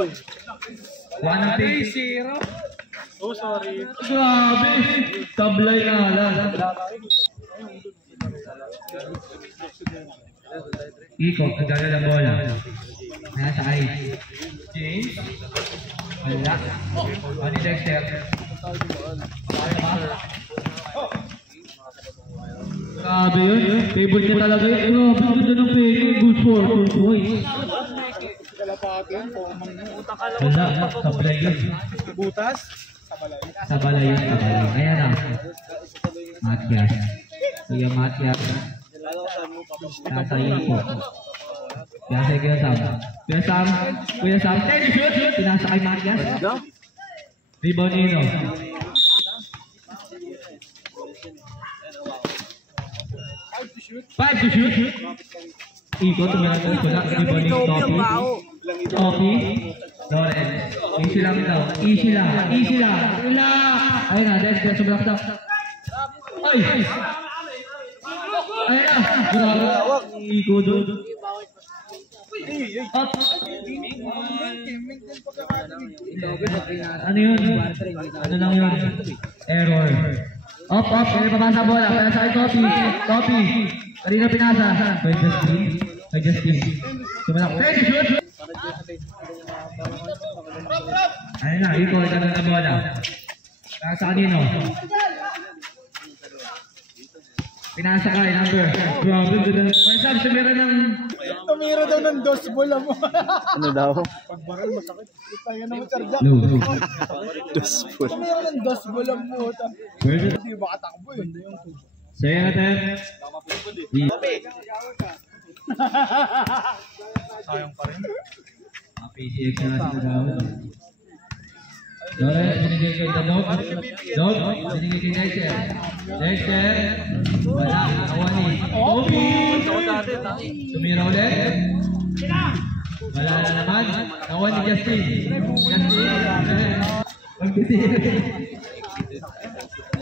Ay, 0. Oh, sorry. Grabe! Tablay na lang. Iko, nagdala ng bola. Nasa ice. James. Wala. Ano Dexter? Grabe yun. Favorite niya talaga yun. Grabe, ganda ng pay. Good for 2 points. Wala, tablay yun. Butas. Sabalay yun, sabalay. Ayan na. Matias. Kuya Matias. Nasa yun po. Kaya Kuya Sam. Kuya Sam. Kuya Sam. Pinasa kay Matias. Rebound Nino. 5 to shoot. Iko, tumilang ko na. Rebound Nino. Topi. Lawrence. Easy lang daw. Easy lang. Ayun na, Dexter. Sobrang daw. Ay! Ayun na. Grabe. Iko doon. Up. Ano yun? Ano lang yun? Error. Up. Kaya papasa bola. Kaya sa akin, Topi. Kanina pinasa. Kay Justin. Sumalak. Ready, shoot! Ayun na, Iko. Ito na bola. Kaya sa kanino? Pinasa ka, number. Grabe, ganda. Kaya sabi, Tumira daw ng dos bola mo. Ano daw? Pagbaral masakit. Tayo naman, Charja. No. Dos bola. Tumira ng dos bola mo. Hindi ba katakbo yun? Sa'yo natin. Sayang pa rin. PCX na natin nagawin. Lawrence, binigay kay Dog. Binigay kay Dexter. Wala, Awani. Topi! Tumira ulit. Wala na naman. Awani, Justin.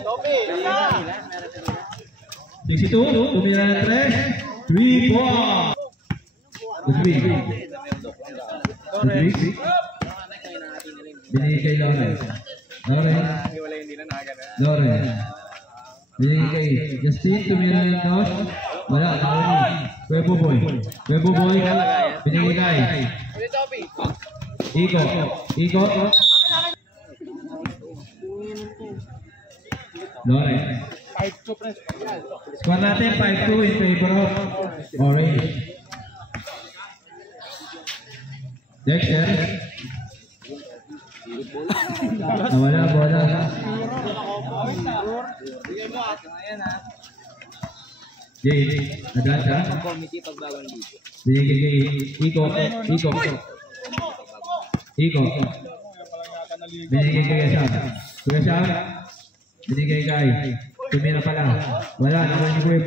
Topi! 62, tumira na 3. 3 points. Binigay kay Lawrence. Binigay kay Justin, tumira ng dos. Wala, nakuni. Webo boy. Binigay kay Iko. Lawrence. Score natin 5-2 in favor of Orange. Dexter. Nawala bola. Jay, naganda. Binigay kay Iko. Binigay kay Kuya Sam. Binigay kay tumira pala. Wala, nakuha ni Kuya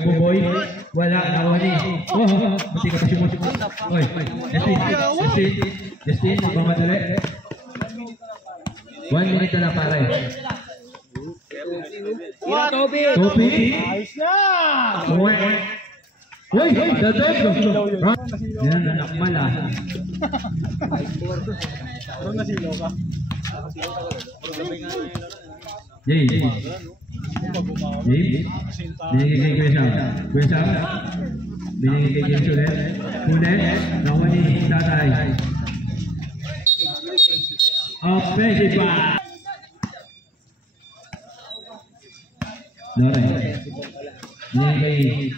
Buboy. Wala, nakuha ni. Mati ka pa si Mochi. Oy, Justin, mamadali. 1 minute na pare. Topi. Ayos na! Uy, dadag. Yan, nakmal ah. Parang nasilaw ka. Jay. Binigay kay Kuya Sam. Binigay kay James ulit. Nakuha ni Tatay. Offensive pass. Lawrence. Binigay kay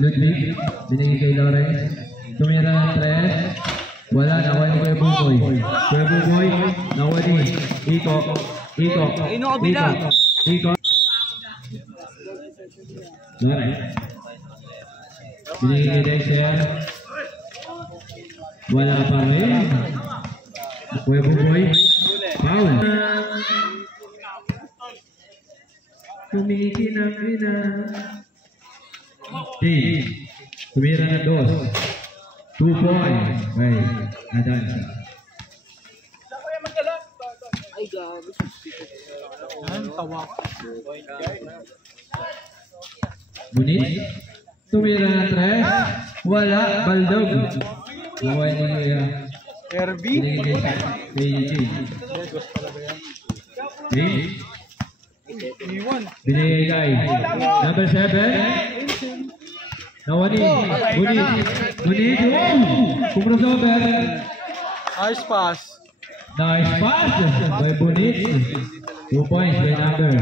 Ludwig. Binigay kay Lawrence. Tumira ng 3. Wala, nakuha ni Kuya Buboy. Nakuha ni Iko. Lawrence. Binigay kay Dexter. Wala pa rin. Kuya Buboy. Foul. Kumikinang-ina. Tumira na 2 points. Ay, nadansa. Ay, gago. Tawa. Bunit. Tumira na 3. Wala. Baldog. Kuha ni Herbie? Binigay kay James. James. Iwan. Binigay kay number 7. Nawani. Bunit. Wow! Crossover. Nice pass. Nice pass by Bunit. 2 points by number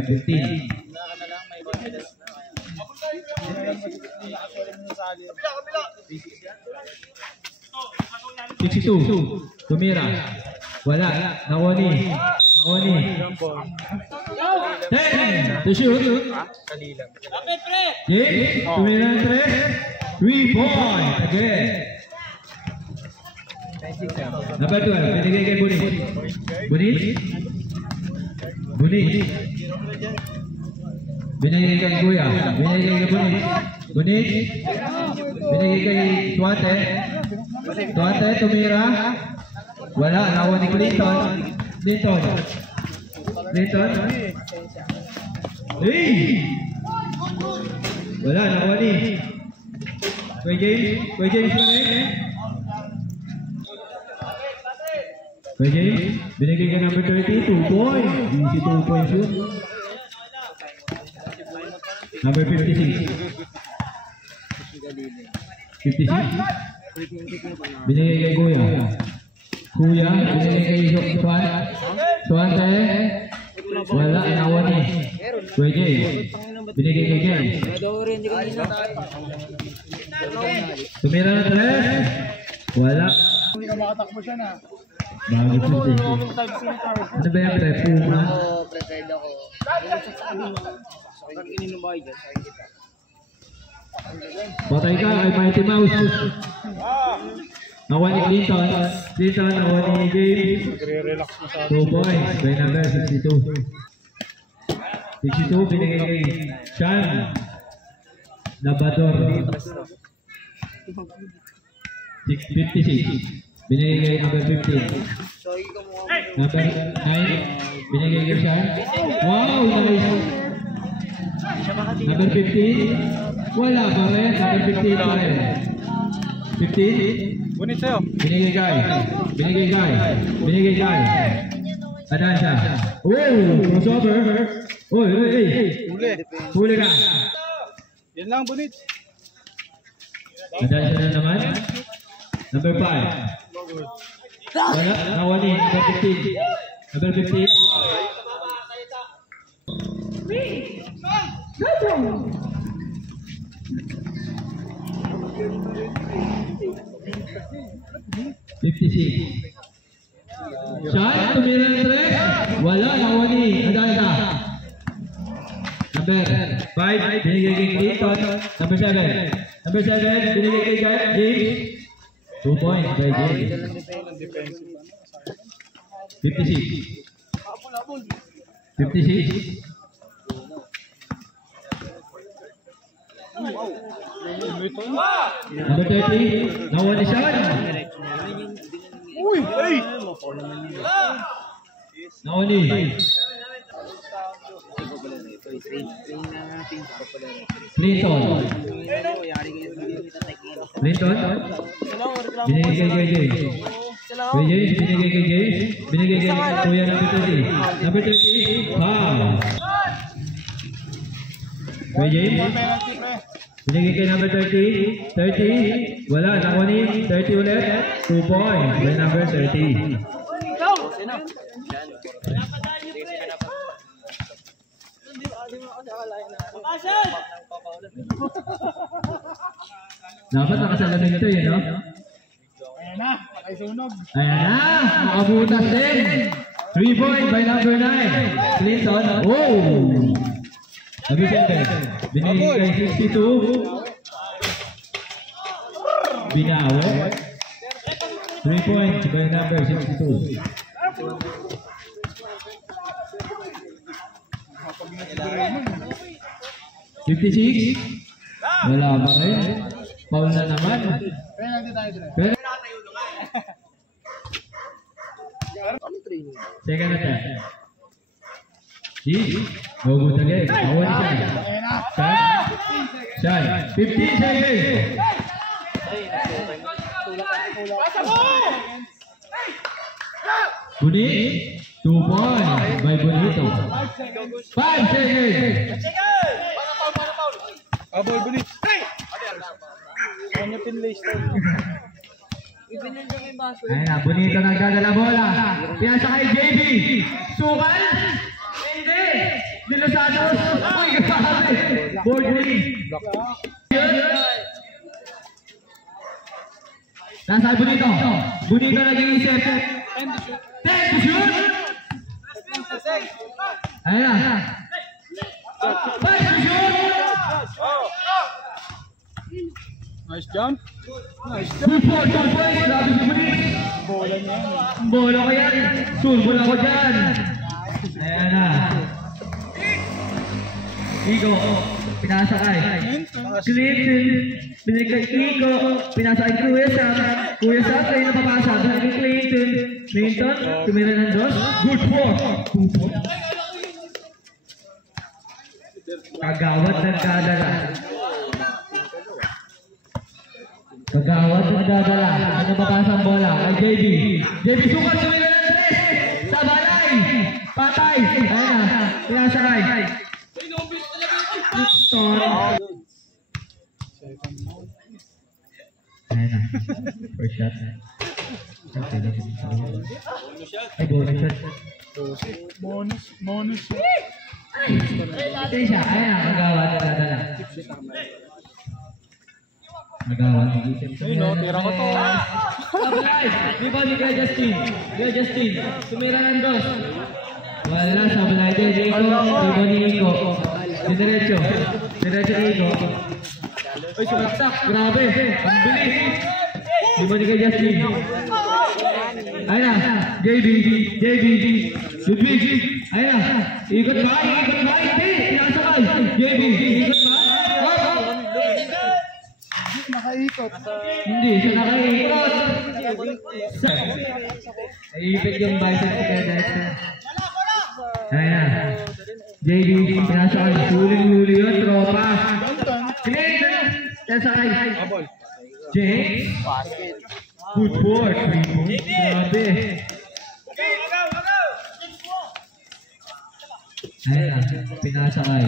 15. 62. Tumira. Wala. Nawani. 10 to shoot. James. Tumira 3 points again. Number 12. Binigay kay Bunit. Binigay kay Kuya. Binigay kay Bunit. Binigay kay Tuante. Tumira. Wala. Nawa ni Clinton. Hey! Wala. Nawa ni Kuya James. Kuya James. Binigay kay number 30. 2 points. Easy 2 points yun. Number 56. Binigay kay Kuya. Binigay kay Tuante. Wala, Nawani. Kuya Jay. Binigay kay Jay. Tumira na 3. Wala. Hindi ka makatakbo siya na. Bago po siya. Ano ba yung prep? Puma? Oo, prepared ako. Pag ininumbay dyan, sa kita. Patay ka kay Mighty Mouse. Nawa ni Clinton. Nawa ni James. 2 points by number 62. 62 binigay kay Sean Labador. 56 binigay kay number 15. Number 9 binigay kay Sean. Wow, nice. Number 15 wala pa rin. Number 15 pa rin. 15 Bunit sa'yo. binigay kay Adansa. Oh, crossover. Oy. Huli ka. Yan lang, Bunit. Adansa na naman. Number 5. Wala. Nawani. Number 15. Number 15. Sean, tumira ng 3. Wala, Nawani. Adansa. Number 5, binigay kay Clinton. Number 7, binigay kay James. 2 points by James. 56. Number 30, Nawani Sean. Uy! Hey! Nawani. Clinton. Binigay kay James. Binigay kay James. Binigay kay Kuya number 30. Number 30, foul. Kay James. Binigay kay number 30. 30. Wala. Nawani. 30 ulit. 2 points by number 30. Dapat nakasalamin ito no? Ayan na, nakisunog. Ayan na, nakabutas din. 3 points by number 9. Clinton. Oh! Number 7. Binigay kay 62. Binawe. 3 points by number 62. $56. Wala pa rin. Foul na naman. Kaya nandito tayo dito. Pero, second attack. Hugot again. Awal ni Sean. Sean. 15 seconds. Bunit, 2 points by Bonito. 5 seconds. Aboy, bulit. Ano pinlace tayo? Ayun na, Bonito nagdadala bola. Pinasa kay JB. Sukal? Hindi. Nilasados. Uy, grabe. Board winning. Nasa Bonito. Bonito nag-iisip. 10 to shoot. Ayun na. 5 to shoot. Nice jump. Nice jump. Good point, good point. Grabe si Bonito. Bola niya yan. Bola ko yan. Sulbol ako dyan. Ayan na. Igo. Pinasa kay Clinton. Binigay kay Igo. Pinasa kay Kuya Sam. Kuya Sam kayo napapasa. Dahil kay Clinton. Clinton. Tumira ng dos. Good point. Good point. Kagawad nagdadala. Kagawad nagdadala. Ano papasa ang bola? Kay JB. JB sukat. Tumira ng tres. Sa balay. Patay. Ayan na. Pinasa kay Victor. Ayan na. First shot. Ay, bonus shot. Bonus. Ito siya. Ayan na. Magawad na dadala. Magawad. Ayun no, tira ko to. Sablay. Di ba ni Kuya Justin? Kuya Justin. Tumira ng dos. Wala. Sablay din. Iko. Di ba ni Iko? Diretso. Diretso ni Iko. Uy, sumaksak. Grabe. Ang bilis. Di ba ni Kuya Justin? Ayun na. JB. Ayun na. Ikot ba? Hindi. Pinasakay. JB. Ikot ba? Nakaikot. Hindi. Siya nakaikot. Naipit yung bicep ko kaya Dexter. Ayun na. JB. Pinasakay. Huling-huli yun. Tropa. Clinton. Pinasakay. James. Good board. Grabe. Ayun na. Pinasakay.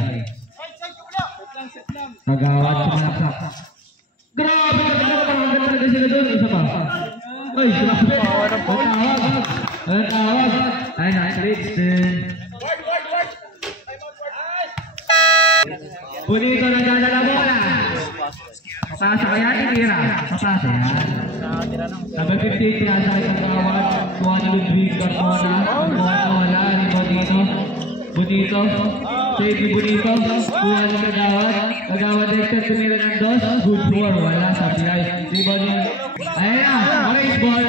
Kagawad sumaksak. Grabe! Maganda talaga sila doon. Isa pa. Ay, grabe! Ang tawag. Ayun na. Clifton. Bonito nagdadala bola. Papasa kaya titira. Papasa yan. Number 15, pinasa isang kawad. Kuha na Ludwig Carmona. Kuha na wala. Ni Bonito. Safety Bonito. Kuha na Kagawad. Kagawad Dexter. Tumira ng dos. Good for. Wala sa PI. Di Bonito. Ayan na. Orange ball.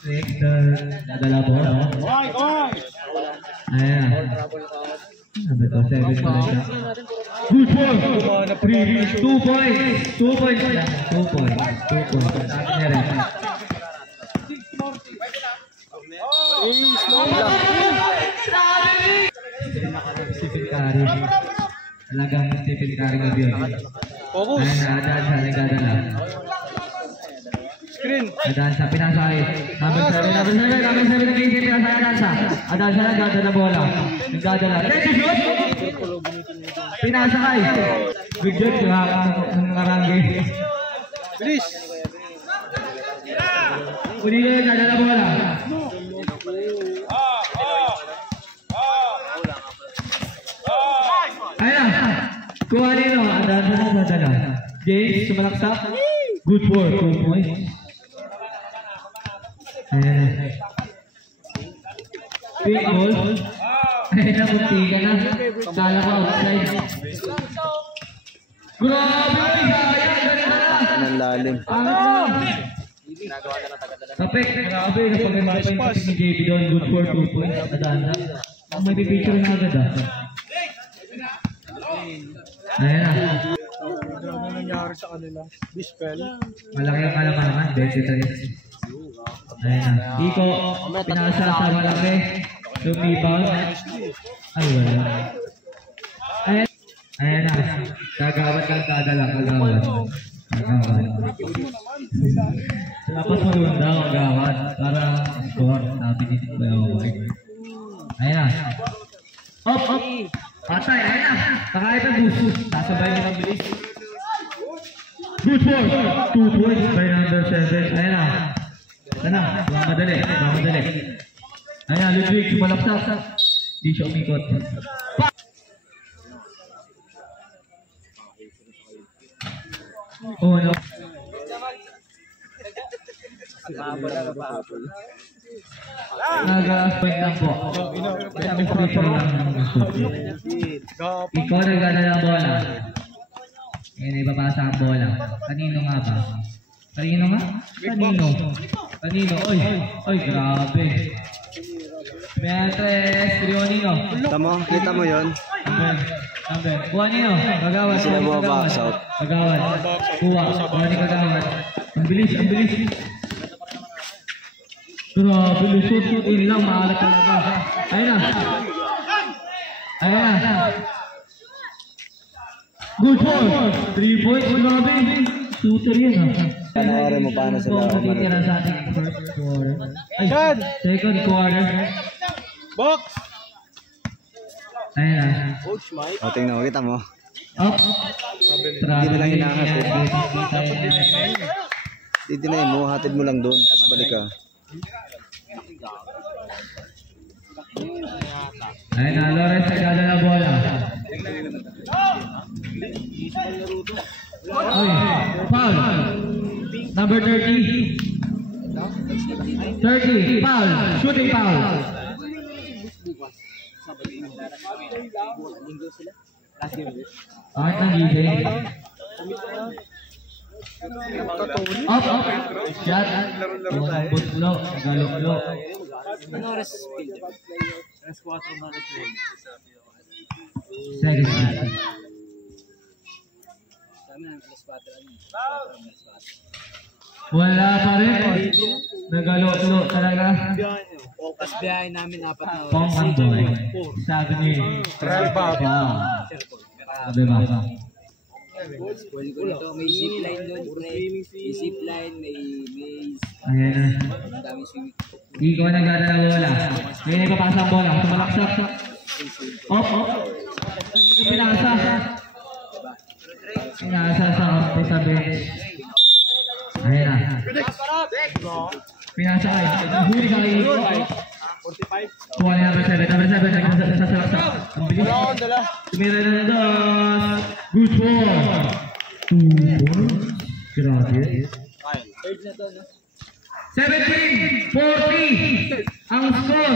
Dexter. Nadala bola. Ayan. Ano to? 7 points. Good point! 2 points! 2 points lang. 2 points. Sabi niya rin. Stephen Curry. Talagang Stephen Curry nga yun. Ayan na, adaan siya. Nagdadala. Adaan siya. Pinasay. Number 7 nag-iisip. Pinasay adaan siya. Adaan siya nagdadala bola. Nagdadala. Take the shoot! Pinasakay. Bigyan siya ang narangge. Bilis! Uli na yung nagdadala bola. Ayun na. Kuha nino. Adaan siya nagdadala. James, sumalaksak. Good for 2 points. Ayan na. Big ball. Ayun na, munti ka na. Kala ko outside. Grabe! Sayang! Ganito na! Ang lalim. Kapek! Grabe! Napaganda pa yung kapik ni JB doon. Good for 2 points. Adaan na. Ang may pipicture na agad ah. Ayan na. Ano nangyari sa kanila? Dispel. Malaki ang kalamangan. 23. Ayan na. Iko. Pinasa sa malaki. Lumibaw. Ay, wala. Ayan. Ayan na. Kagawad kang kadala. Kagawad. Dapat maganda kagawad. Para score. Sabi ni Kuya. Ayan na. Up. Patay. Ayan na. Nakahit ang boost. Nasabay mo ng bilis. Good point. 2 points by number 7. Ayan na. Ayan na. Madali. Ayan na. Ludwig. Sumalapsak. Di siya umikot. Oh no. Nag-point lang po. Kami free lang ng gusto. Ikaw nagana ng bola. Ngayon ipapasa ang bola. Kanino nga ba? Kanino? Oy, grabe. Metres, Trionino. Kita mo yun? Number. Kuha niyo. Kagawad. Sila bumabox out. Kagawad. Kuha ni Kagawad. Ang bilis. Grabe, lusot. Yun lang, maalat talaga. Ayun na. Good point. 3 points. Grabe. Shooter yun ha. Panoorin mo paano sila. Matitira sa ating first quarter. Second quarter. Box! Ayun na. O, tingnan mo. Kita mo. Up. Hindi na lang hinahatid. Hindi na mo. Hatid mo lang doon. Tapos balik ka. Ayun na. Lawrence nagdala na bola. Oy. Foul. Number 30. 30. Foul. Shooting foul. Kahit nang gising. Up. Shot. Butlo. Galoklo. Second. Wala pa rin. Nagaloklo talaga. Tapos biyahe namin 4 na oras. Pong ang boy. Sabi ni Sabi ba? May zipline doon, may zipline, may Ayan na. daming swimming. Ikaw nagdala ng bola. Ngayon ipapasa ang bola. Sumalaksak. Op. Pinasa. Pinasa sa kampo sa bench. Ayan na. Pinasa kayo. Huli ka kayo. 45. Kuha niya number 7. Number 7. Nagsasalaksak. Ang bilis. Tumira na ng dos. Good ball. 2 points. Grabe. 17-40 ang score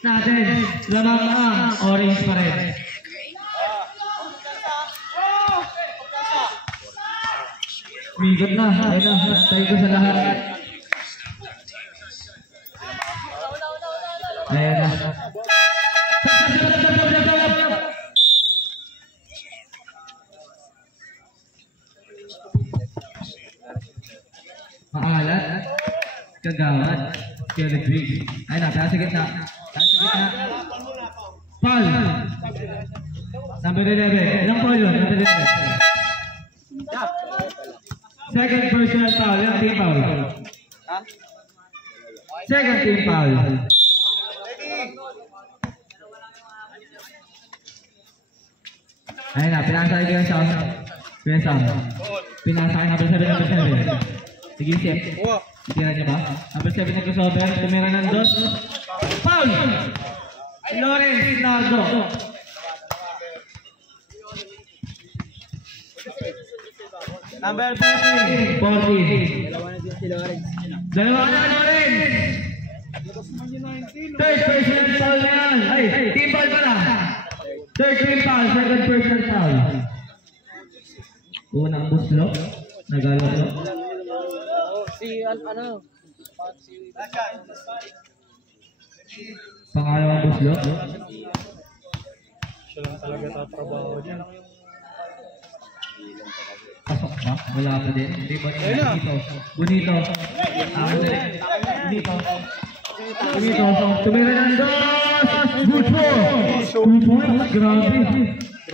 natin. Lamang ang orange pa rin. Migot na. Ayun na. Tayo ko sa lahat. Ayun na. Maalat. Kagawad. Ludwig. Ayun na. Kaya sa gitna. Foul. Number 11. Ilang foul yun? Number 11. Second personal foul. Ilang team foul? Second team foul. Ayun na. Pinasa kayo yung sound. Pinasa kayo number 7. Sige, Sip. Tira niya ba? Number 7 na crossover. Tumira ng dos. Foul! Lawrence Nardo. Number 40. Dalawa na Lawrence. Third personal foul na yan. Ay, team foul pala. Third team foul. Second personal foul. Unang buslo. Nagalok. Pangalawang buslo. Siya lang talaga tatrabaho niya. Pasok ba? Wala pa din. Hindi ba niya? Bonito. Bonito. So, tumira ng dos. Good ball. 2 points. Grabe.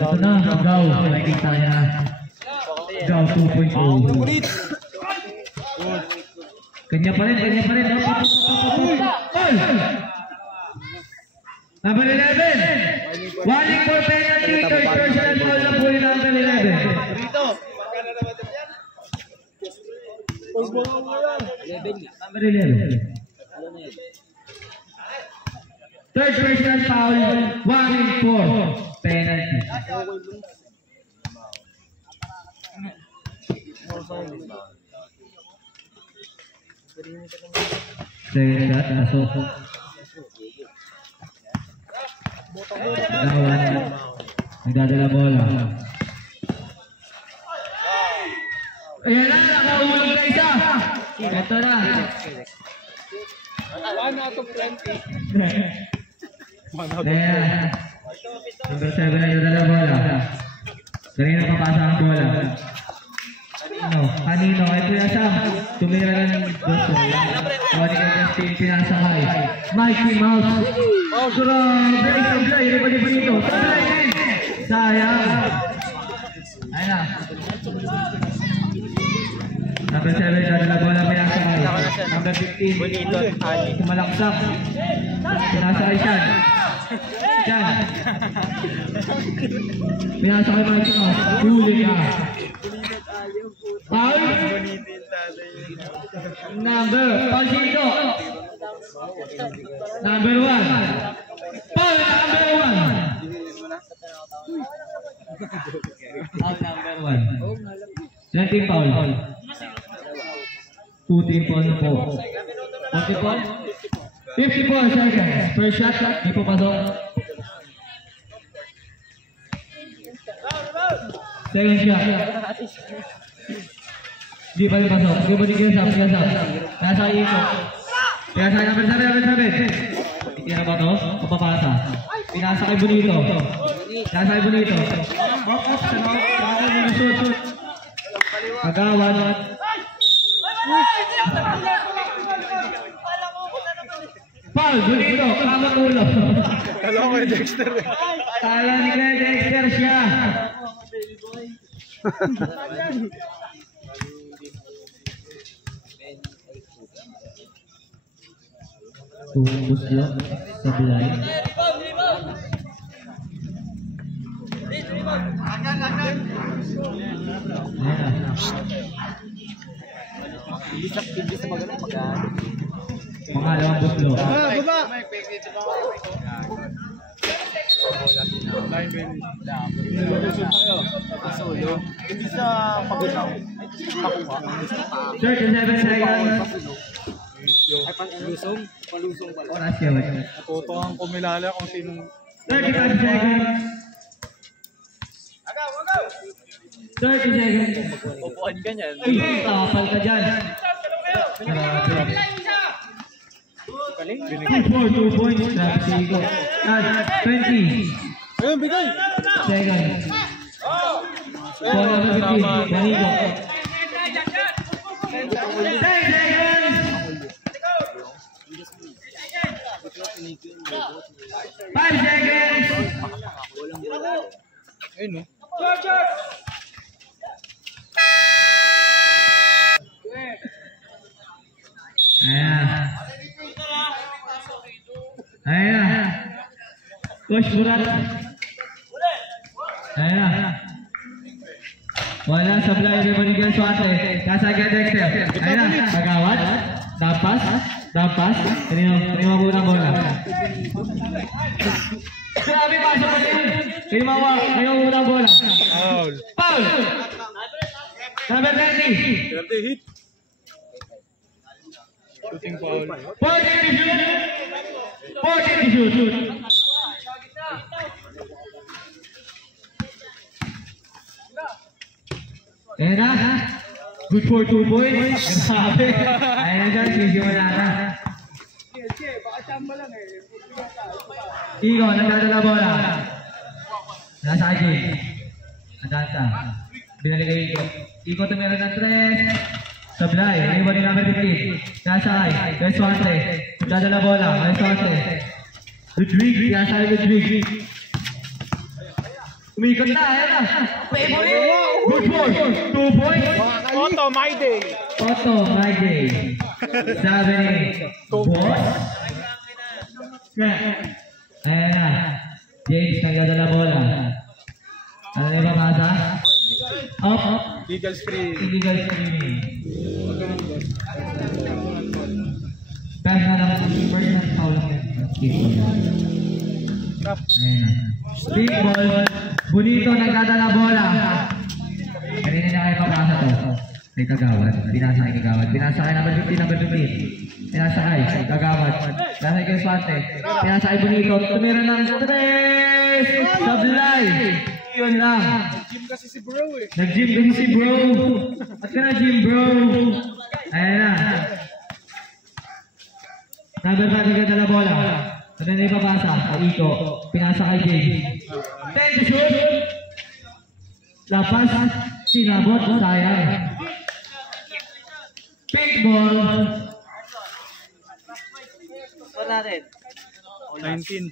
Ito na, Gaw. Nakikita niya. Gaw 2.0. Kanya pa rin. Ball! Number 11. Warning for penalty. Third personal foul na po ni number 11. Number 11. Third personal foul. Warning for penalty. Second shot, nasok. Nagdadala bola. Ayan na, nakahulog na isa. Ito na. 1 out of 20. Ayan. Number 7 na yung dala bola. Kanina papasa ang bola. Kanino? Ay Kuya Sam. Tumira na ng gusto. Wali ka Justin pinasakay. Mikey Mouse. Grabe. Sablay. Ano ba dito? Sablay din. Sayang. Ayun na. Number 7 na dala bola pinasakay. Number 15. Tumalaksak. Pinasakay siya. Diyan. Pinasakay Mikey Mouse. Huli ka. Foul. Foul dito. Number 1. Foul number 1. Foul number 1. Ilang team foul? 2 team foul na po. 54 seconds. First shot, di po pasok. Second shot. Di pa rin pasok. Di pa rin ginasap. Nasa iko. Nasa number 7. Itira ba ito? Papapasa. Pinasa kay Bonito. Nasa kay Bonito. Off. Shoot. Agawan. Foul. Bonito. Kamang ulo. Kala ko yung Dexter. Kala ni Kuya Dexter siya. Tumbus lang sa bilay. Pangalawang buslo. Baba! Hindi sa pagkakaw. 37 seconds. Palusong pala. Oras yan. Natutuhan ko milala kung sinong 35 seconds. 30 seconds. upuan ka niyan. Ay, tapal ka dyan. Grabe. 2 points. Grabe sigo. 20 Ayun, bigay! seconds. Bola na 15. Danigo. 10 seconds. 5 seconds. Ayun, no? Ayan. Coach Burat. Ayan. Wala sablay ni Manigel Suate. Kasagay Dexter. Ayan. Pagawad. Dapas. Terima muna bola. Grabe pasok pa rin. Terima muna bola. Foul. Number 30. 30 hit. Shooting foul. 40 shoot. Ayan na. Good for 2 points. Grabe. Ayan na dyan. Sisimula na. Iko, nagdadala bola. Nasa akin. Nadansa. Binaligay Iko. Iko tumira ng 3. Sablay. Iba ni number 15. Nasay. Reswante. Nagdadala bola. Reswante. Ludwig. Nasay Ludwig. Umikot na, ayan na. Favorite. Good ball. 2 points. Otto, my day. Otto, my day. Sabi ni Boss. Ayan na. James, nagdadala bola. Ano na yung pamasa? Up. Legal screen. Illegal screening. Pass na lang ang personal foul lang yun. Ayan na. Big ball. Bonito, nagdadala bola. Kanina na kayo papasa to. May kagawad. Binasa kay kagawad. Binasa kay number 15, number 15. Binasa kay kagawad. Binasa kay Swante. Binasa kay Bonito. Tumira ng 3. Sablay. Yun lang. Nag-gym kasi si bro eh. Nag-gym kasi si bro. At ka na gym bro. Ayan na. Number 5, nagdadala bola. Ano na ipapasa? Kay Iko. Pinasa kay James. 10 to shoot. Lapas. Sinabot. Sayang. Pink ball. Score natin. 19.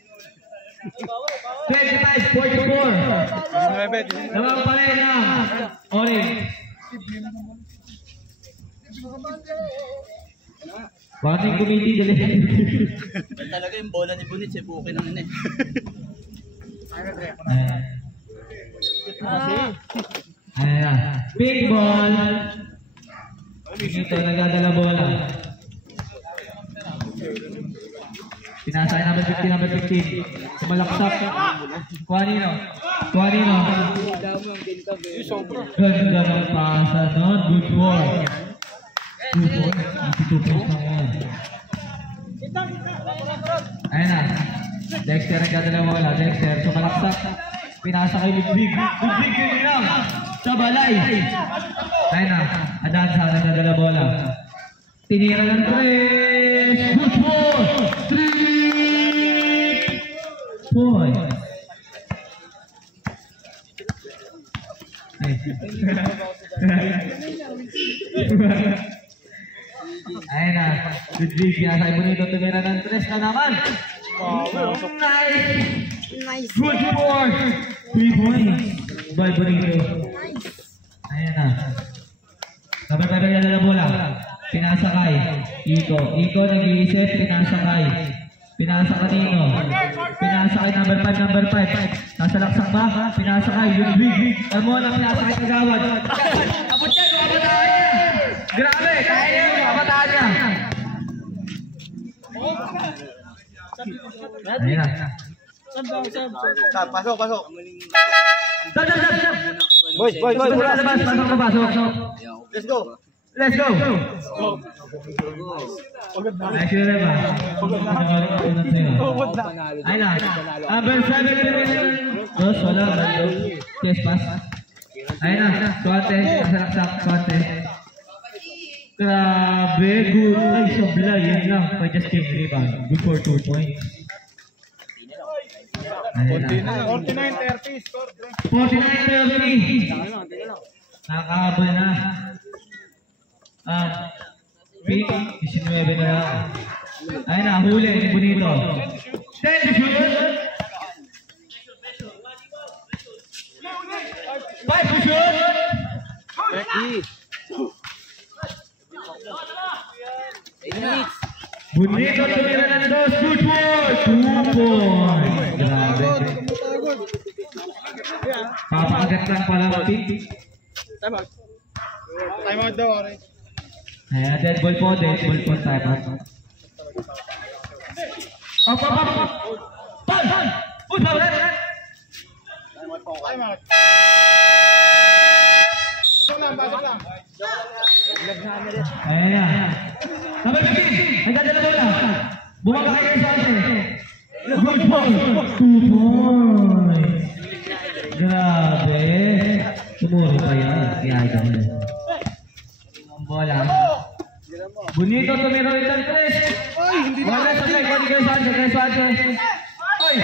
25, 44. Naman pa rin na. Orange. Bakit yung committee dali? Talaga yung bola ni Bunit, si Buki ng ano eh. Ayan na. Pink ball. Dito, nagdadala bola. Pinasa ay number 15, number 15. Sumalaksak. Kuanino. Kuanino. Ganda ng pasa nun. Good ball. Good ball. 22 points na yan. Ayan na. Dexter ang ganda ng bola. Dexter. Sumalaksak. Pinasa kay Ludwig. Ludwig yun lang. Sa balay. Ayan na. Adansa ang nagdadala bola. Tinira ng 3. Good ball. 3 points. Ayan na. Ludwig. Pinasa kay Bonito. Tumira ng 3 na naman. Nice. Good ball. 3 points. By Bonito. Ayan na. Number 5 na dala bola. Pinasa kay Iko. Iko nag-iisip. Pinasa kay. Pinasa kanino. Pinasa kay number 5, number 5. Nasa laksak ba? Pinasa kay Ludwig. Ano na pinasa kay Kagawad. Abot yan, kabataan niya. Grabe, kaya yung kabataan niya. Ayan na. Pasok. Dab. Boys. Labas, pasok. Let's go. Let's go. Nice yun ba? Ayun na. Number 7. Dos, wala. Yes, pass. Ayun na. Swante. Nasalaksak. Swante. Grabe. Good. Ay, sablay. Yan lang. I just came rebound. Good for 2 points. Ayun na. 49-30 score. 49-30. Nakahabol na. Pink, 19 na lang. Ayun na, huli ni Bonito. 10 to shoot. 5 to shoot. Becky. 8 minutes. Bonito tumira ng 2. Good ball. 2 points. Grabe. Papakagat lang pala ang Pink. Time out daw, Aray. Ayan, dead ball po time out. Up. Ball! Uy, ball! Time out. Pasok lang. Ayan. Number 15, nagdadala bola. Bumaba kay Kersante. Good ball. 2 points. Grabe. Tumuro pa yan. Kaya ito. Ang bola. Bonito tumiro ito ng 3. Ay, hindi na. Wala sa leg. Wala kay Kersante. Oy!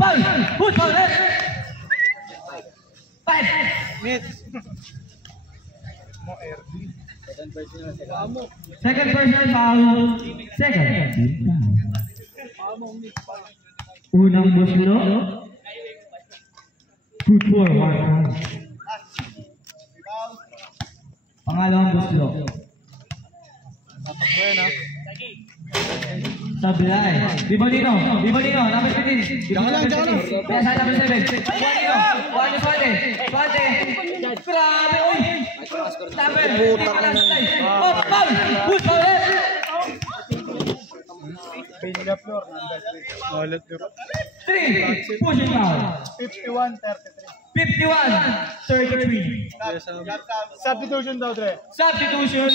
Ball! Good ball! 5! Minutes. Mo RD. Second personal foul. Second. Unang buslo. Good for one. Pangalawang buslo. Sablay. Di Bonino, number 15. Pesa number 7. Bonino, Swante. Grabe, uy. Number, oh, foul. Good foul. Peña Flor, number 3. Pushing foul. 51-33. 51-33. Substitution daw, Dre. Substitution.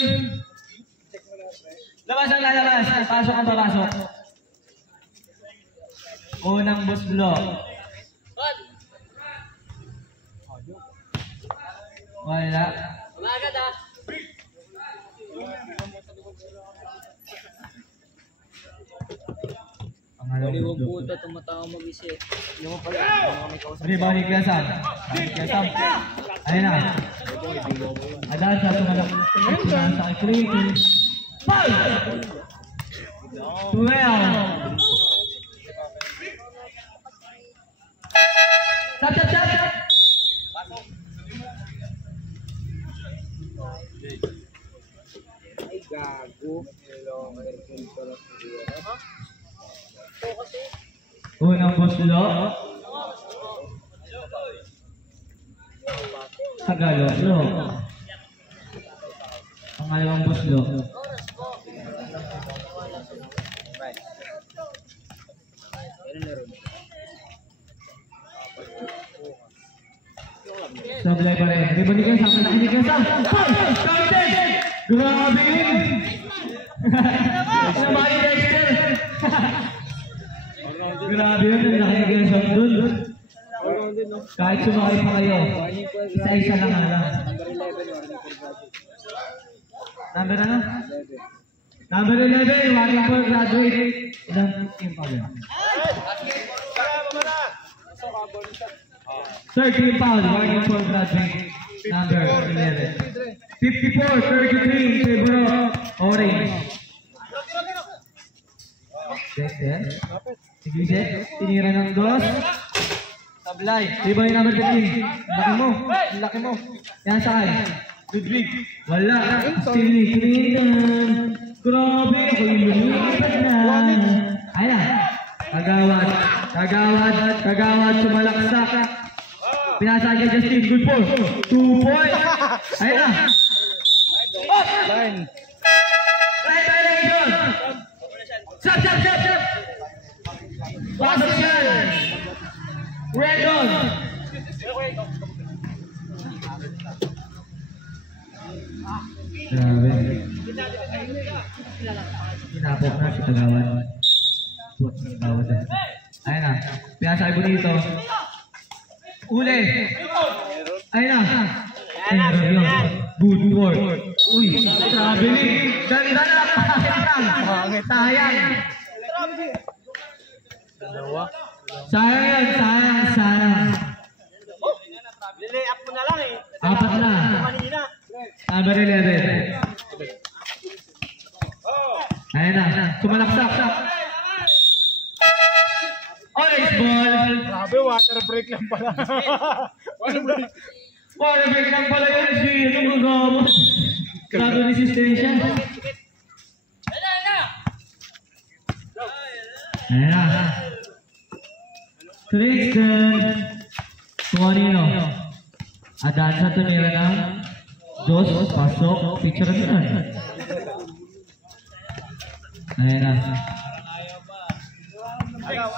Labas ang lalabas. Pasok ang papasok. Unang buslo. Wala. Magad ah. Pangalawang buslo. Puta, tumatawa mag-isip. Rebound ni Kiasan. Kiasan. Ayun na. Adan sa tumalak. Sa free. Foul! 12. Stop. Ay, gago. Unang buslo. Tagalog. Pangalawang buslo. Sablay pa rin. Rebound ni Kiasan. Grabe yun! Nabali Dexter! Grabe yun, ang laki ng Kiasan dun. Kahit sumakay pa kayo, isa-isa lang lang. Number ano? Number 11, warning for graduate. Ilang team pa yun? 13 pounds, warning for graduate. Number 11. 54-33 in favor of Orange. Sige, tinira ng dos. Sablay. Iba yung number 15. Laki mo. Yan sakay. Ludwig. Wala. Tinitan. Grabe. Ako yung lumipat na. Ayun na. Kagawad. Sumalaksak. Pinasa kay Justin. Good for 2 points. Ayun na. Line. Right yun. Shot. Pasok yan. Red on. Grabe. Pinapok na si Tagawan. Ayun na. Pinasa kay Bonito. Uli. Ayun na. Good work. Uy, traveling. Ganda na. Sayang. Sayang. Lilay-up mo na lang eh. Apat na. Kanina. Number 11. Ayun na. Sumalaksak. Orange ball. Grabe, water break lang pala. Water break lang pala yun. Ano magagamot? Grabe resistensya. Ayun na. Tristan Tuanino. Adan sa tumira ng dos. Pasok. Picture na. Ayun na. Agaw.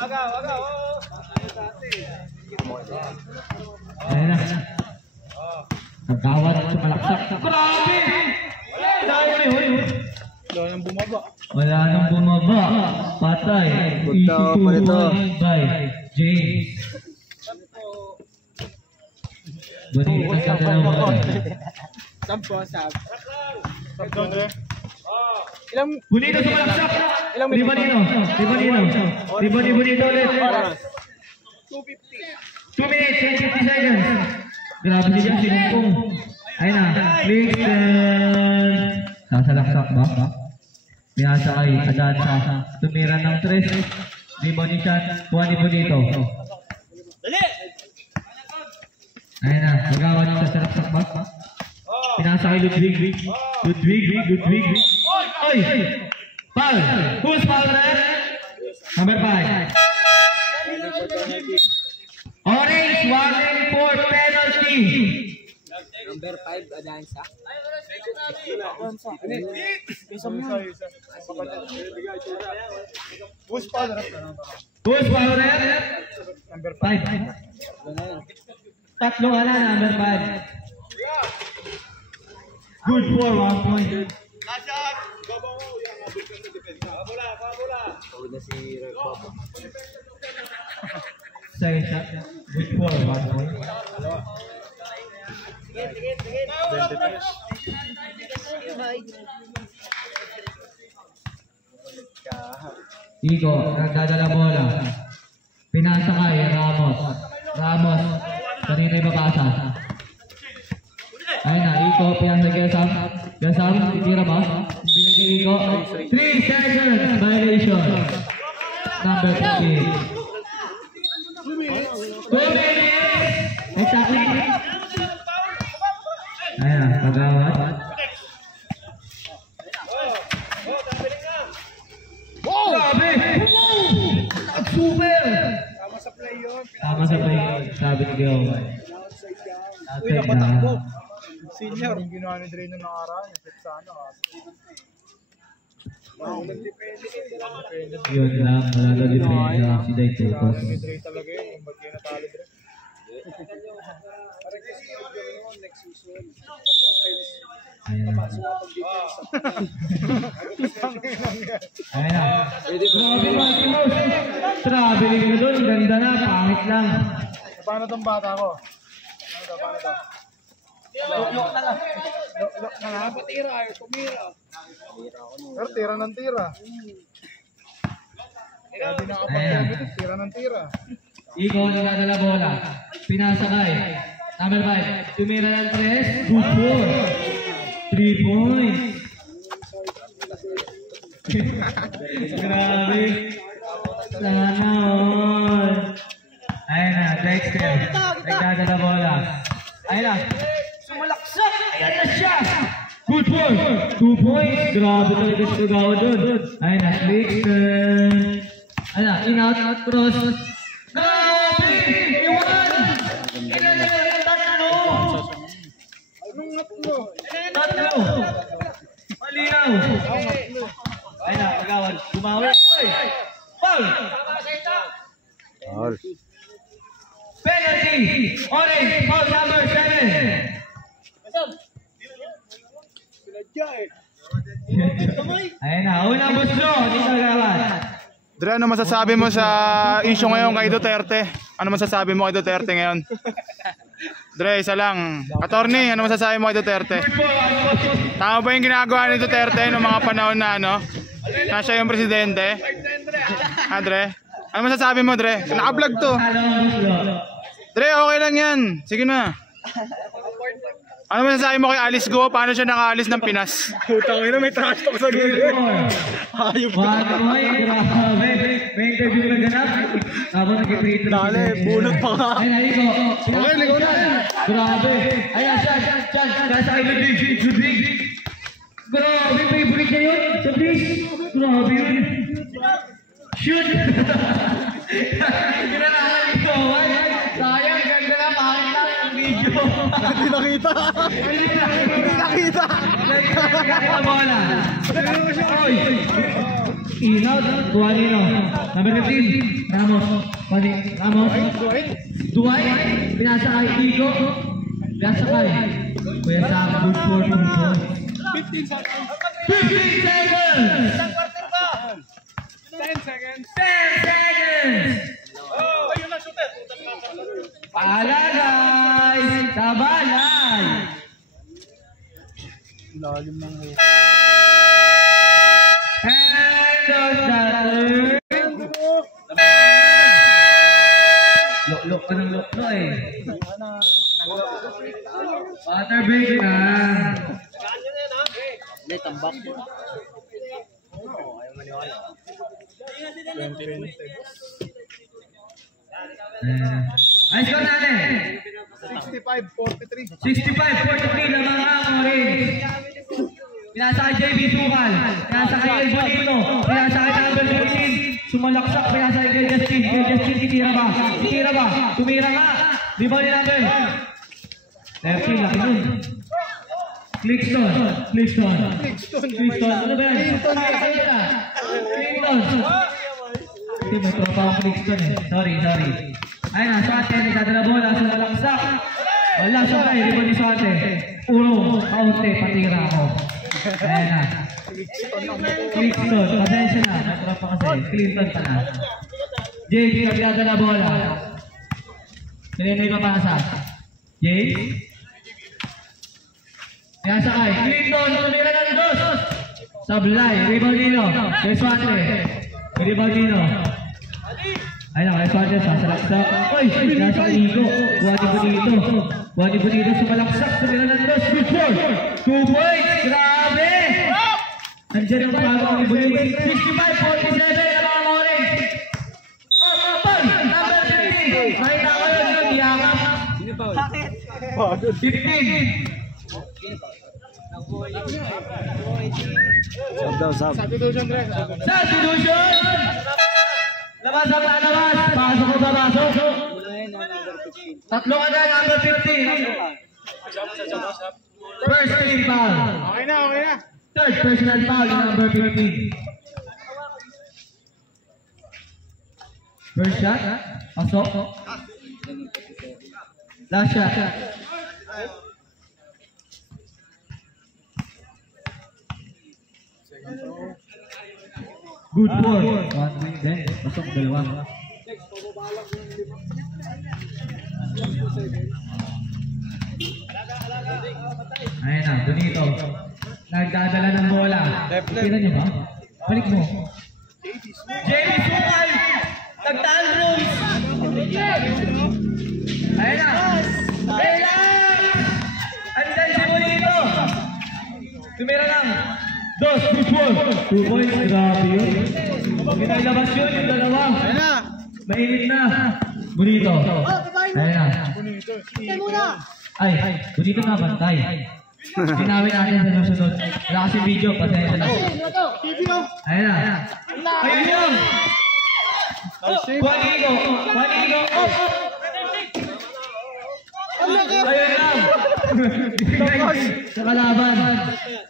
Ayun na. Nagkawat sa malaksak. Grabe! Wala nang bumaba. Patay. Punta pa ito. By James. Bonito sa dalawa. Bonito sa malaksak. Di Bonito ulit. 2 minutes and 50 seconds. Grabe siya sinumpong. Ayun na. Clixton. Sasalaksak ba? Pinasa kay Adan sa tumira ng 3. Di Bonito. Tuwa ni Bonito. Dali! Ayun na, magawad sa sarap-sak ba? Pinasa kay Ludwig. Ludwig. Oy! Foul! Who's foul red? Number 5. Orange, warning for penalty. Number 5, Adansa. Who's father? Who's foul red? Number 5. Tatlong number 5. Good for 1 point. Second shot. Good for 1 point. Iko, nagdadala bola. Pinasa kay Ramos. Kanina yung babasa. Ayun na, Iko, pinasa kay Gasam, titira ba? Binigay Iko. 3 seconds violation. Number 15. 2 minutes. Exactly. Ayun na, pagawad. Grabe! Super! Tama sa play yun. Sabi ni Gio. Uy, napatakbo. Senior. Yung ginawa ni Dre nung nakaraan. Effect sa ano. Yun lang, wala na depensa si Day Tecos. Ni Dre talaga yun. Yung ba't kayo natalo Dre? Next season. Ayun na. Traveling na doon, ganda na, pangit lang. Paano tong bata ko? Paano to? Lock na lang. Lock na lang? Patira, tumira. Pero tira ng tira. Hindi nakapag-gamit, tira ng tira. Iko, nagdadala bola. Pinasa kay. Number 5. Tumira ng 3. Good for 3 points. Grabe. Sana all. Ayun na, Dexter. Nagdadala bola. Ayun na. Sumalaksak. Ayan na siya. Good for 2 points. Grabe talaga si Tugawa doon. Ayun na, Dexter. Ayun na, in-out, cross. Grabe! Iwan! Tatlo! Malinaw! Ayun na, pagawad. Bumawi. Foul! Foul. Penalty! Orange! Foul number 7! Ayun na, unang buslo. Dito pagawad. Dre, ano masasabi mo sa issue ngayon kay Duterte? Ano masasabi mo kay Duterte ngayon? Dre, isa lang. Attorney, ano masasabi mo kay Duterte? Tama ba yung ginagawa ni Duterte noong mga panahon na ano? Na siya yung presidente? Ha, Dre? Ano masasabi mo, Dre? Naka-vlog to. Dre, okay lang yan. Sige na. Ano masasabi mo kay Alice Go? Paano siya naka-alis ng Pinas? Putang ina, may trash talk sa gilid. Hayop na. Grabe. May interview na ganap. Tapos nag-free throw. Dale, bunot pa ka. Ayun, Iko. Okay, ligaw na. Grabe. Ayun, siya. Nasa kay Ludwig. Grabe, favorite niya yun. Ludwig. Grabe yun. Shoot. Ginanahan Iko. Sayang, ganda na. Pangit lang ang video. Hindi nakita. Bola. Inaw, Guanino. Number 15, Ramos. Dwight. Pinasa kay Iko. Pinasa kay Kuya Sam. Good for 2 points. 15 seconds. 10 seconds. Oh, ayun na, shooter. Palalay! Tabalay! Lalim ng And on the Lok ka ng lok na eh. Water break na. Hindi, tambak. Ay, score natin. 65-43 na mga orange. Pinasa kay JB Sukal. Pinasa kay El Bonito. Pinasa kay number 15. Sumalaksak. Pinasa kay Justin. Justin, titira ba? Titira ba? Tumira nga. Di ba ni number? 13, laki nun. Clixton. Ano ba yan? Clixton. Hindi, may tropa akong Clixton eh. Sorry. Ayun na, Swate. Nagdadala bola. Sumalaksak. Wala, Swate. Di ba ni Swate? Puro, kaunti. Patira ako. Ayun na. Clixton. Pasensya na. May tropa kasi. Clinton pala. JB, nagdadala bola. Sinino yung papasa? James? Kaya sakay, Clinton, tumira ng dos. Sablay, Ribaldino, kay Swate. Ribaldino. Ayun na, kay Swate, sasalaksak. Uy, nasa Nico. Buwani Bonito, sumalaksak, tumira ng dos. Good ball. 2 points, grabe. Nandiyan ang pagkakas ni Bonito. 65-47 na mga orange. Open, number 15. Makita ko yun, yung iyakap. 15. Substitution. Labas ang lalabas. Pasok o babasok. Tatlo ka na, number 15. First team foul. Okay na. Third personal foul, number 15. First shot. Pasok. Last shot. Good ball. One wing din. Pasok dalawa. Ayun na, Bonito. Nagdadala ng bola. Tira niyo ba? Balik mo. Jamie Sukal! Nagtaan rooms! Ayun na! Andan si Bonito! Tumira lang! Dos, good ball! 2 points, grabe yun. Pinalabas yun, yung dalawa. Ayun na. Mainit na. Bonito. Ayun na. Ay, Bonito nga bantay. Pinawin natin sa susunod. Wala kasi video, pasensya na. Ayun na. Ayun yun! Juanico! Ayun lang! Sa kalaban.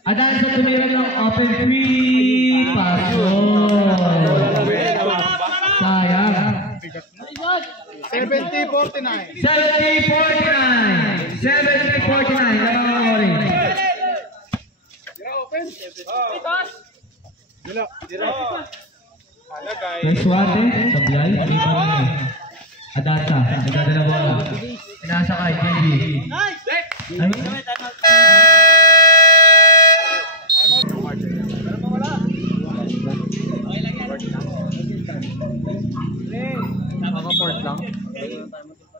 Adan sa tumira ng open 3. Pasok! Sayang. 70-49. 70-49. Kay Swate, Sablay, Adata, nagdadala bola. Pinasakay, Kenji.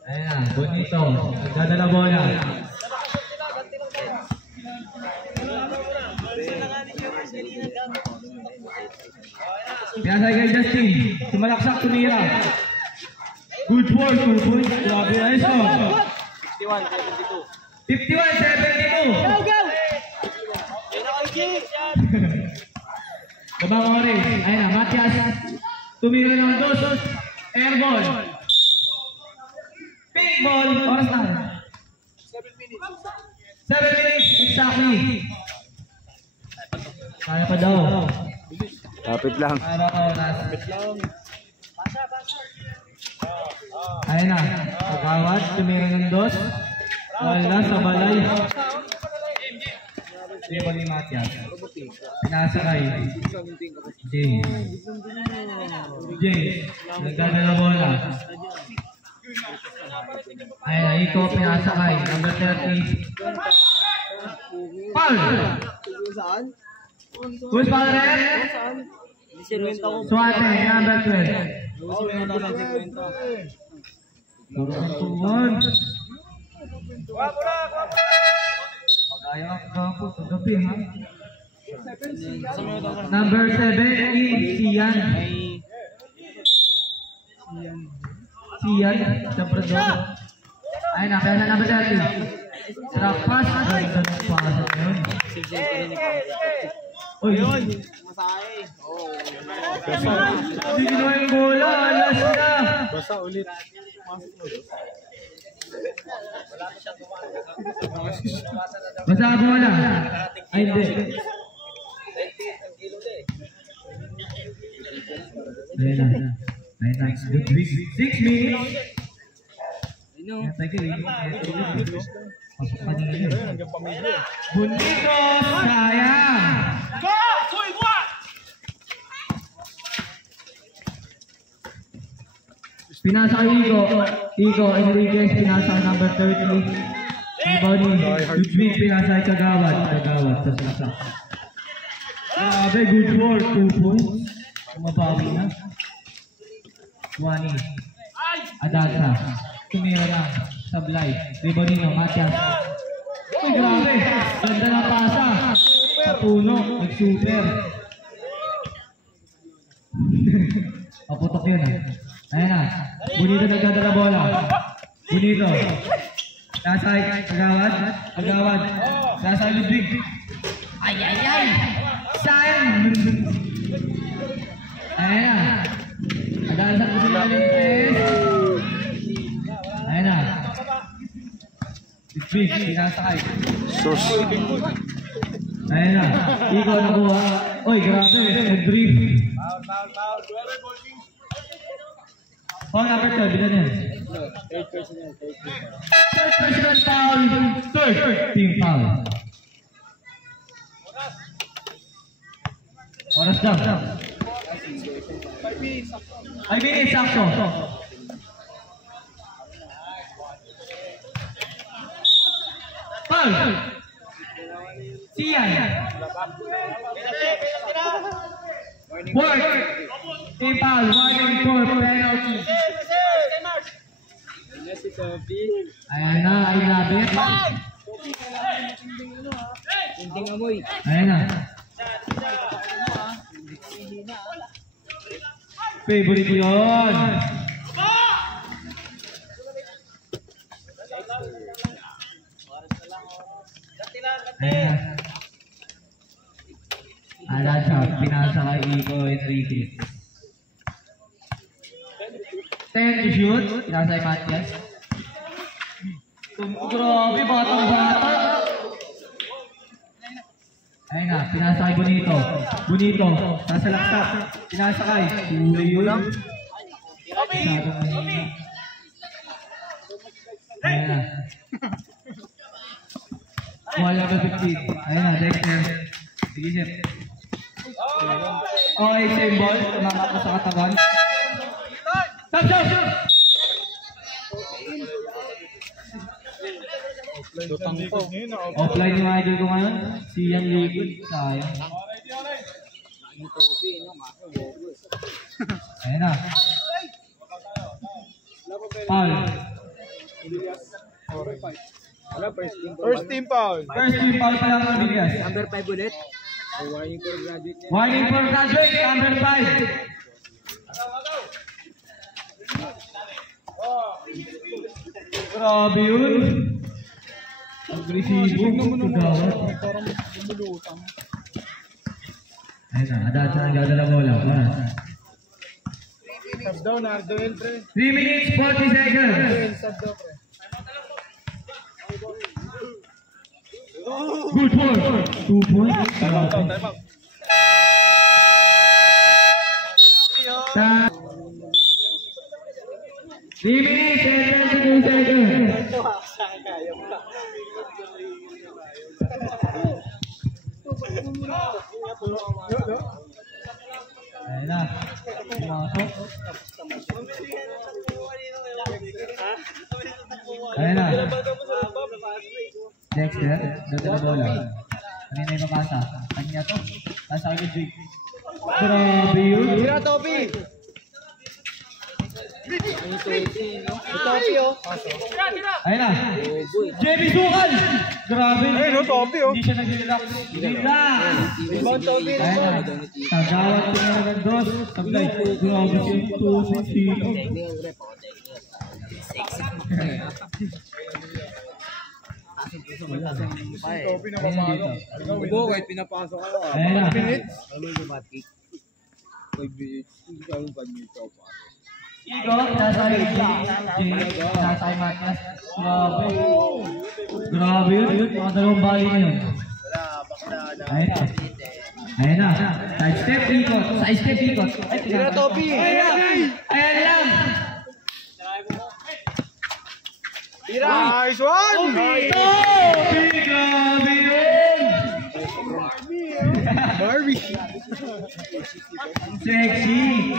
Ayan, Bonito, nagdadala bola. Pinasakay kay Justin, sumalaksak, tumira. Good ball, 2 points. Grabe na iso. 51-72. Babang orange. Ayun na, Matias. Tumira naman dos. Air ball. Pink ball. Oras na. 7 minutes. Exactly. Kaya pa daw. Kapit lang. Kaya pa oras. Ayun na, pagkawad, tumira ng dos. Wala sa balay. Hindi ba ni Matias? Pinasakay. James. Nagdadala bola. Ayun na, Iko pinasakay. Number 30. Paul! Who's Paul Red? Swate, number 12. Puro ang tuwan. Pag-ayaw ang gapo sa gabi, ha? Number 7, Sian. Sian, Labrador. Ayun na, kaya sa number 30. Drop pass. Ganda ng pass na yun. Uy, Masahe. hindi ginawa yung bola. Last na. Basta ulit. Basta bola. Ay, hindi. Ayun na. Ayun na. Good week. 6 minutes. Yan, thank you. Pasok kanina. Bonito! Sayang! Pinasa kay Igo Enriquez, pinasa kay number 30. Bonnie, Ludwig, pinasa kay Kagawad sa saksak. Grabe, good for 2 points. Mabawi na. Juani, Adasa, Tumira, Sablay, Ribonino, Matias. Uy, grabe! Ganda na pasa! Puno, nag-super. Paputok yun ah. Ayan na. Bonito nagdadala bola. Bonito. Nasay, Kagawad. Nasay, Ludwig. Ay! Sayang! Ayan na. Adala sa kusilalim S. Ayan na. Ludwig, sinasakay. Sus. Ayan na. Ikaw nakuha. Uy, grabe. Nag-brief. Oh, number 12, bilan yan? Third personal foul. Third team foul. Oras lang. 5 minutes, sakto. Foul. Siyan. Work. Team foul. Warning for penalty. Ayan na, ay labit. Tinting amoy. Ayan na. Favorite yun. Ayan. Alam siya, pinasa kay Igo Enriquez. 10 to shoot, pinasa kay Matias. Grabe, batang-bata. Ayun na, pinasa kay Bonito. Bonito, nasa laksa. Pinasa kay Kulay yun. Ayun na. Wala ka 15. Ayun na, Dexter. Sige, sir. Okay, same ball. Tumamak ko sa katawan. Stop, stop, stop! Offline yung idol ko ngayon. Si Yang Liquid. Sayang. Ayun na. Foul. First team foul. First team foul pa lang ng Villas. Number 5 ulit. Warning for graduate niya. Warning for graduate, number 5. Grabe yun. Agresibo. Kagawad. Ayun na, Adasa nagdadala bola. Sub down, Ardo Entre. 3 minutes, 40 seconds. Good ball. 2 points. Time. 3 minutes and 22 seconds. Ayun na. Pumasok. Ayun na. Dexter, dadala bola. Kanina yung mapasa. Kanya to. Nasa kay Ludwig. Grabe yun. Tira, Topi! Topi, oh. Ayun na. JB Sukal! Grabe. Ayun, no, Topi, oh. Hindi siya nag-relax. Relax! Rebound, Topi. Ayun na. Tagawat ko na ng dos. Sablay. Grabe siya yung 2-6 dito. Ubo, kahit pinapasok ako. Ayan na. Ano yung matik? 5 minutes. Hindi ka yung 5 minutes ako pa. Iko, nasa nasa Matias. Grabe. Grabe yun. Mga dalawang bali na yun. Ayun na. Ayun na. Side step, ikot. Side step, ikot. Tira, Topi! Ayan lang. Tira! Nice one! Topi! Grabe yun! Barbie! Sexy!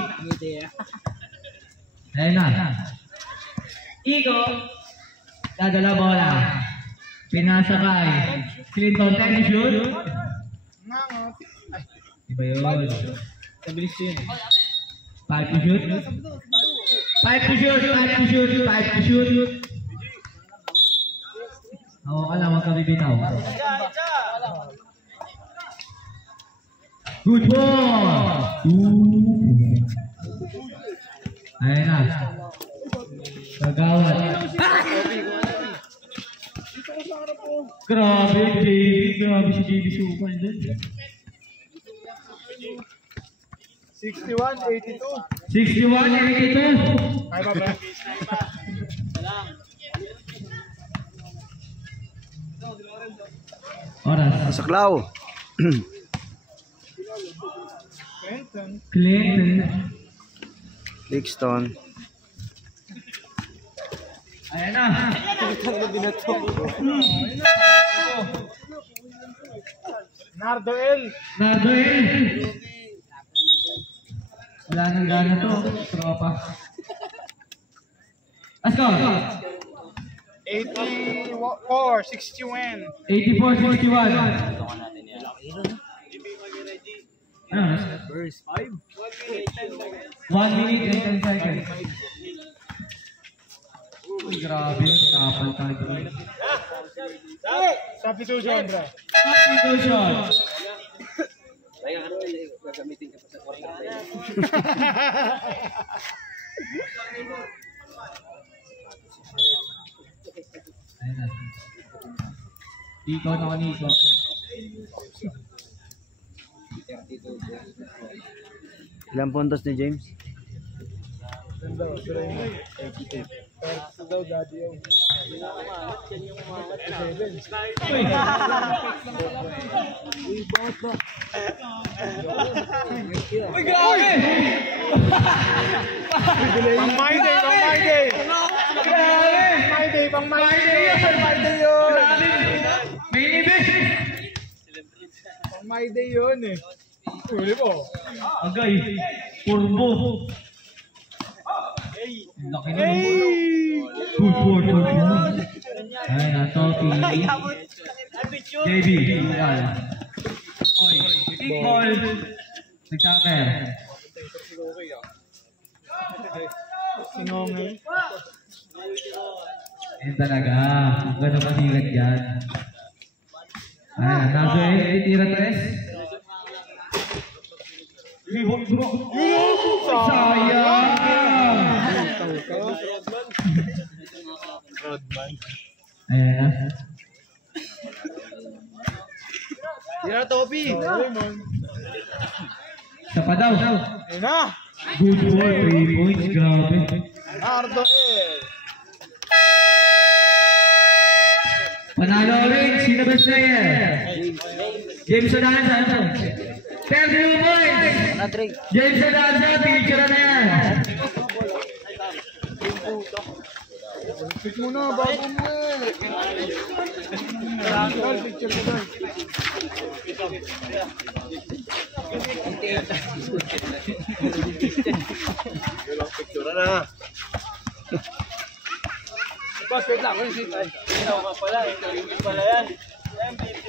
Ayun na. Iko, dadala bola. Pinasakay. Clinton, tennis shoot. Iba yun. Stabilis yun. 5 to shoot. 5 to shoot. 5 to shoot. 5 to shoot. Ako ka lang, huwag ka bibitaw. Good ball! Ayun na. Kagawad. Grabe, JB. Grabe si JB Sukan dun. 61-82. 61-82. Kaya ba, bro? Oras. Saklaw. Clinton. Dixon. Ayan na. Nardo L. Nardoel. Wala nang gana to. Tropa. Let's go. 84-61. 84-61. Ano? First 5. 1 minute and 10 seconds. Uy, grabe yun. Tapal tayo. Substitution, bro. Substitution. Gagamitin ka pa sa quarter time. Ayan na. Ikaw na kaniko. Ilang puntos ni James? Uy, grabe! Pang my day, pang my day. Grabe! My day, pang my day. Pang my day yun. May ibig! Pang my day yun eh. Uli po. Agay! Purbo! Laki na mo. Good board, good board. Ay, na-topi. JB, Bukan. Oy, big ball. Nagsaker. Sinongi. Yan talaga. Gano'n kasigat yan. Ayan, nasa tira 3. Sayang! Ayan na. Tira, Topi! Isa pa daw. Ayun na. Good ball, 3 points. Grabe. Nardo L. Panalo ulit. Sino best player? James Adanza. 32 points. James Adanza. Picture na yan. Pick mo na, bago mo eh. Picture ko doon. Picture na. Boss, wait lang. Wait lang. Ikaw nga pala. Ikaw pala yan. MVP.